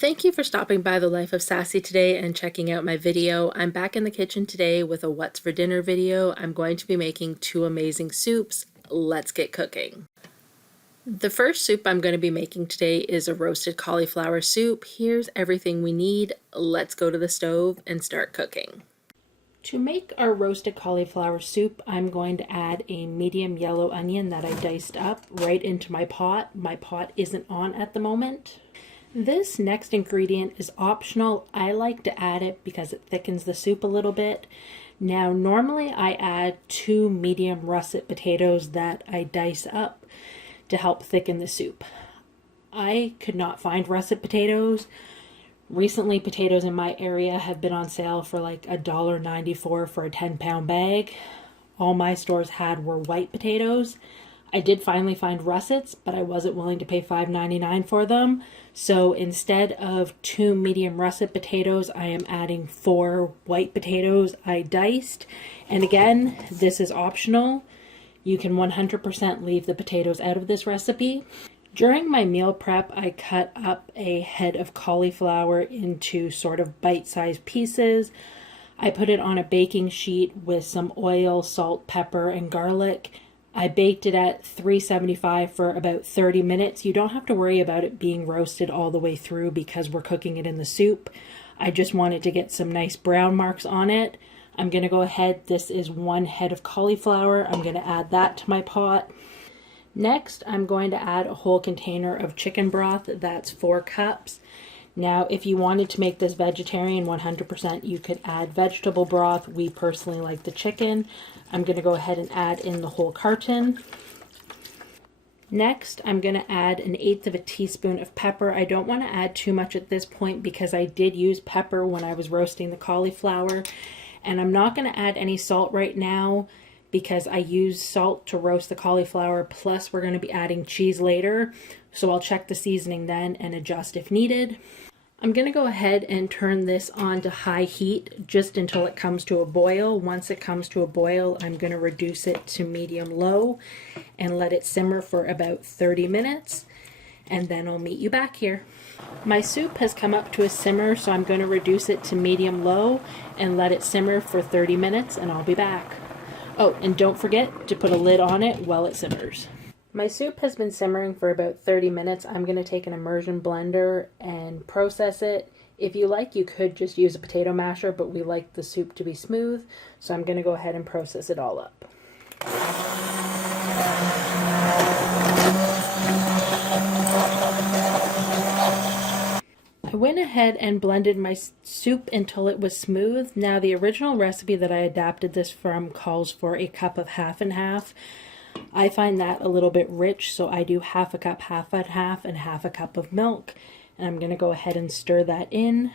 Thank you for stopping by the Life of Sassy today and checking out my video. I'm back in the kitchen today with a What's for Dinner video. I'm going to be making two amazing soups. Let's get cooking. The first soup I'm going to be making today is a roasted cauliflower soup. Here's everything we need. Let's go to the stove and start cooking. To make our roasted cauliflower soup, I'm going to add a medium yellow onion that I diced up right into my pot. My pot isn't on at the moment. This next ingredient is optional. I like to add it because it thickens the soup a little bit. Now, normally I add 2 medium russet potatoes that I dice up to help thicken the soup. I could not find russet potatoes. Recently, potatoes in my area have been on sale for like $1.94 for a 10-pound bag. All my stores had were white potatoes. I did finally find russets, but I wasn't willing to pay $5.99 for them. So instead of 2 medium russet potatoes, I am adding 4 white potatoes I diced. And again, this is optional. You can 100% leave the potatoes out of this recipe. During my meal prep, I cut up a head of cauliflower into sort of bite-sized pieces. I put it on a baking sheet with some oil, salt, pepper, and garlic. I baked it at 375 for about 30 minutes. You don't have to worry about it being roasted all the way through because we're cooking it in the soup. I just wanted to get some nice brown marks on it. I'm going to go ahead. This is 1 head of cauliflower. I'm going to add that to my pot. Next, I'm going to add a whole container of chicken broth. That's 4 cups. Now, if you wanted to make this vegetarian 100%, you could add vegetable broth. We personally like the chicken. I'm going to go ahead and add in the whole carton. Next, I'm going to add 1/8 of a teaspoon of pepper. I don't want to add too much at this point because I did use pepper when I was roasting the cauliflower. And I'm not going to add any salt right now because I use salt to roast the cauliflower, plus we're going to be adding cheese later. So I'll check the seasoning then and adjust if needed. I'm going to go ahead and turn this on to high heat just until it comes to a boil. Once it comes to a boil, I'm going to reduce it to medium-low and let it simmer for about 30 minutes. And then I'll meet you back here. My soup has come up to a simmer, so I'm going to reduce it to medium-low and let it simmer for 30 minutes, and I'll be back. Oh, and don't forget to put a lid on it while it simmers. My soup has been simmering for about 30 minutes. I'm going to take an immersion blender and process it. If you like, you could just use a potato masher, but we like the soup to be smooth, so I'm going to go ahead and process it all up. I went ahead and blended my soup until it was smooth. Now, the original recipe that I adapted this from calls for a cup of half and half. I find that a little bit rich, so I do half a cup, half and half, and half a cup of milk. And I'm going to go ahead and stir that in.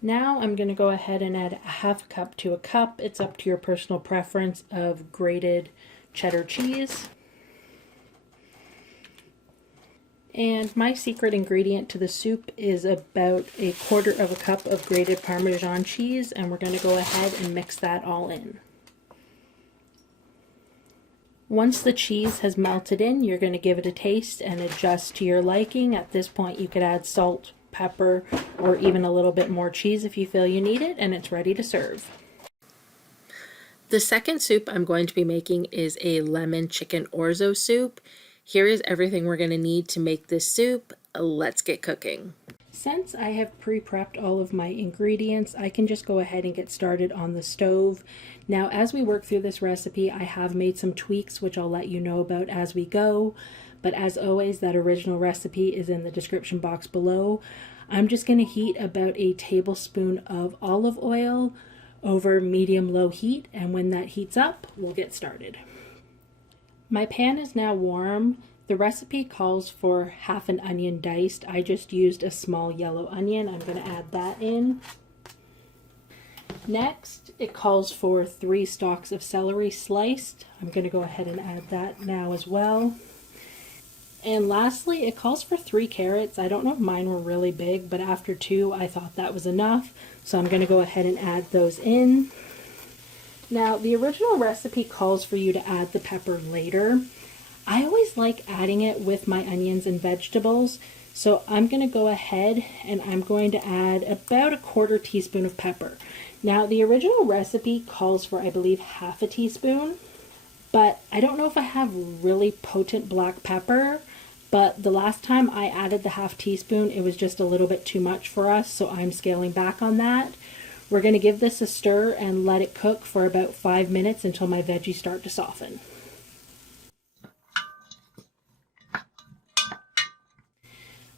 Now I'm going to go ahead and add a half a cup to a cup. It's up to your personal preference of grated cheddar cheese. And my secret ingredient to the soup is about 1/4 of a cup of grated Parmesan cheese, and we're going to go ahead and mix that all in. Once the cheese has melted in, you're going to give it a taste and adjust to your liking. At this point, you could add salt, pepper, or even a little bit more cheese if you feel you need it, and it's ready to serve. The second soup I'm going to be making is a lemon chicken orzo soup. Here is everything we're going to need to make this soup. Let's get cooking. Since I have pre-prepped all of my ingredients, I can just go ahead and get started on the stove. Now, as we work through this recipe, I have made some tweaks, which I'll let you know about as we go. But as always, that original recipe is in the description box below. I'm just going to heat about a tablespoon of olive oil over medium-low heat, and when that heats up, we'll get started. My pan is now warm. The recipe calls for half an onion diced. I just used a small yellow onion. I'm going to add that in. Next, it calls for 3 stalks of celery sliced. I'm going to go ahead and add that now as well. And lastly, it calls for 3 carrots. I don't know if mine were really big, but after 2, I thought that was enough. So I'm going to go ahead and add those in. Now, the original recipe calls for you to add the pepper later. I always like adding it with my onions and vegetables So I'm going to go ahead and I'm going to add about a 1/4 teaspoon of pepper. Now the original recipe calls for, I believe, 1/2 teaspoon, but I don't know if I have really potent black pepper, but the last time I added the 1/2 teaspoon, it was just a little bit too much for us, so I'm scaling back on that. We're going to give this a stir and let it cook for about 5 minutes until my veggies start to soften.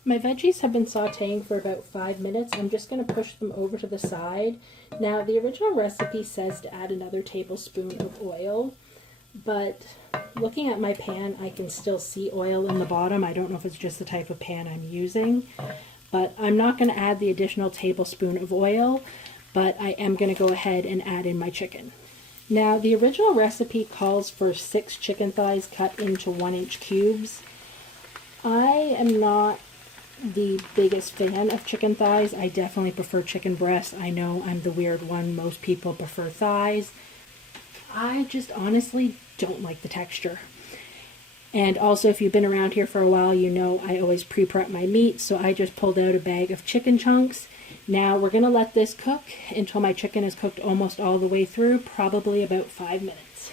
My veggies have been sauteing for about 5 minutes. I'm just going to push them over to the side. Now, the original recipe says to add another tablespoon of oil, but looking at my pan, I can still see oil in the bottom. I don't know if it's just the type of pan I'm using, but I'm not going to add the additional tablespoon of oil, but I am going to go ahead and add in my chicken. Now, the original recipe calls for 6 chicken thighs cut into 1-inch cubes. I am not the biggest fan of chicken thighs. I definitely prefer chicken breasts. I know I'm the weird one. Most people prefer thighs. I just honestly don't like the texture. And also, if you've been around here for a while, you know I always pre-prep my meat, so I just pulled out a bag of chicken chunks. Now we're going to let this cook until my chicken is cooked almost all the way through, probably about 5 minutes.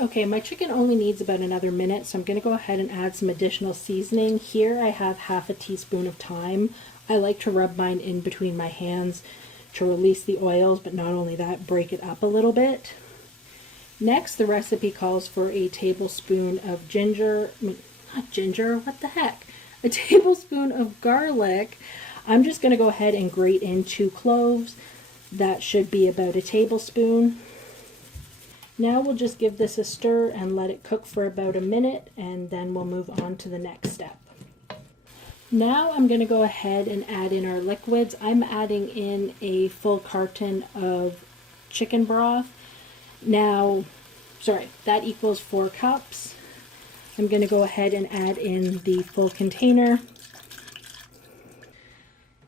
Okay, my chicken only needs about another minute, so I'm going to go ahead and add some additional seasoning. Here I have 1/2 teaspoon of thyme. I like to rub mine in between my hands to release the oils, but not only that, break it up a little bit. Next, the recipe calls for a tablespoon of a tablespoon of garlic. I'm just going to go ahead and grate in 2 cloves. That should be about a tablespoon. Now we'll just give this a stir and let it cook for about a minute, and then we'll move on to the next step. Now I'm going to go ahead and add in our liquids. I'm adding in a full carton of chicken broth. Now, that equals 4 cups. I'm going to go ahead and add in the full container.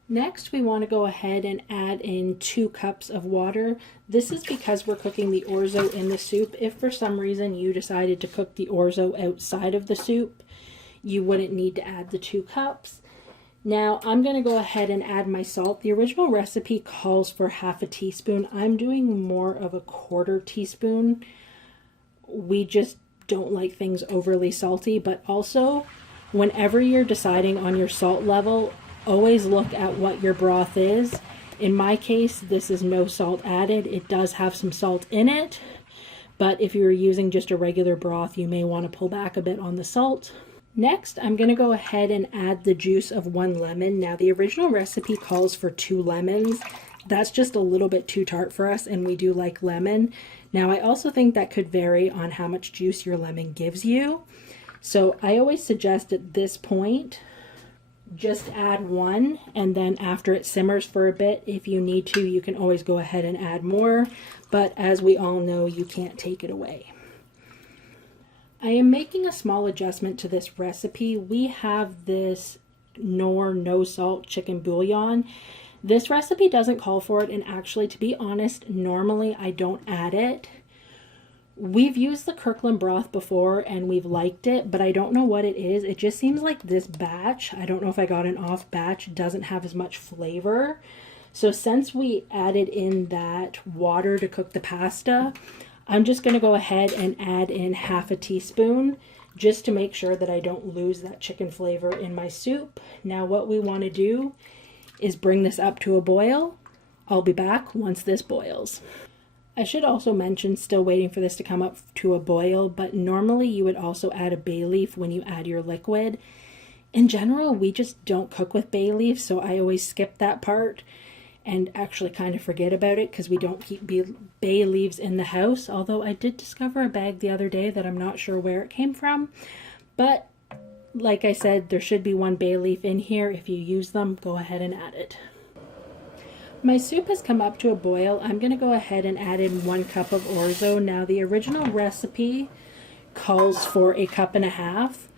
Next, we want to go ahead and add in 2 cups of water. This is because we're cooking the orzo in the soup. If for some reason you decided to cook the orzo outside of the soup, you wouldn't need to add the 2 cups. Now, I'm going to go ahead and add my salt. The original recipe calls for 1/2 teaspoon. I'm doing more of a 1/4 teaspoon. We just don't like things overly salty, but also, whenever you're deciding on your salt level, always look at what your broth is. In my case, this is no salt added. It does have some salt in it, but if you're using just a regular broth, you may want to pull back a bit on the salt. Next, I'm going to go ahead and add the juice of 1 lemon. Now, the original recipe calls for 2 lemons. That's just a little bit too tart for us, and we do like lemon. Now, I also think that could vary on how much juice your lemon gives you. So I always suggest at this point, just add 1, and then after it simmers for a bit, if you need to, you can always go ahead and add more, but as we all know, you can't take it away. I am making a small adjustment to this recipe. We have this Knorr no salt chicken bouillon. This recipe doesn't call for it, and actually, to be honest, normally I don't add it. We've used the Kirkland broth before and we've liked it, but I don't know what it is. It just seems like this batch, I don't know if I got an off batch, doesn't have as much flavor. So since we added in that water to cook the pasta, I'm just going to go ahead and add in 1/2 teaspoon just to make sure that I don't lose that chicken flavor in my soup. Now what we want to do is bring this up to a boil. I'll be back once this boils. I should also mention, still waiting for this to come up to a boil, but normally you would also add a bay leaf when you add your liquid. In general, we just don't cook with bay leaf, so I always skip that part and actually kind of forget about it because we don't keep bay leaves in the house, although I did discover a bag the other day that I'm not sure where it came from. But like I said, there should be 1 bay leaf in here. If you use them, go ahead and add it. My soup has come up to a boil. I'm going to go ahead and add in 1 cup of orzo. Now, the original recipe calls for 1.5 cups,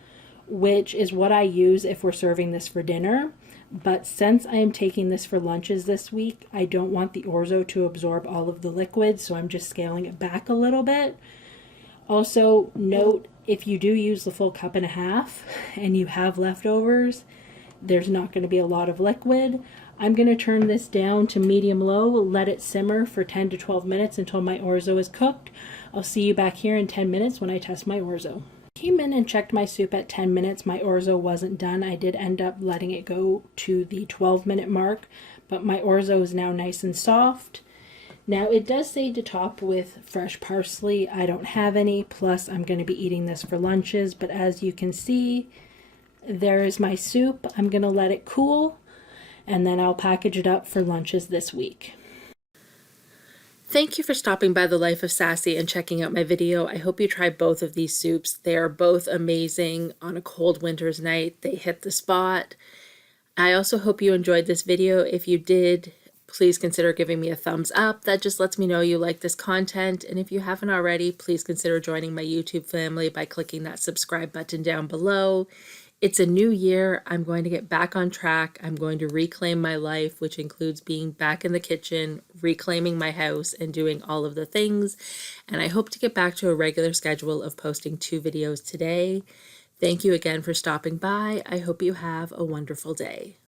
which is what I use if we're serving this for dinner. But since I am taking this for lunches this week, I don't want the orzo to absorb all of the liquid, so I'm just scaling it back a little bit. Also, note, if you do use the full cup and a half and you have leftovers, there's not going to be a lot of liquid. I'm going to turn this down to medium-low, let it simmer for 10 to 12 minutes until my orzo is cooked. I'll see you back here in 10 minutes when I test my orzo. Came in and checked my soup at 10 minutes. My orzo wasn't done. I did end up letting it go to the 12-minute mark, but my orzo is now nice and soft. Now it does say to top with fresh parsley. I don't have any, plus I'm going to be eating this for lunches, but as you can see, there is my soup. I'm going to let it cool, and then I'll package it up for lunches this week. Thank you for stopping by The Life of Sassy and checking out my video. I hope you try both of these soups. They are both amazing on a cold winter's night. They hit the spot. I also hope you enjoyed this video. If you did, please consider giving me a thumbs up. That just lets me know you like this content. And if you haven't already, please consider joining my YouTube family by clicking that subscribe button down below. It's a new year. I'm going to get back on track. I'm going to reclaim my life, which includes being back in the kitchen, reclaiming my house, and doing all of the things. And I hope to get back to a regular schedule of posting 2 videos today. Thank you again for stopping by. I hope you have a wonderful day.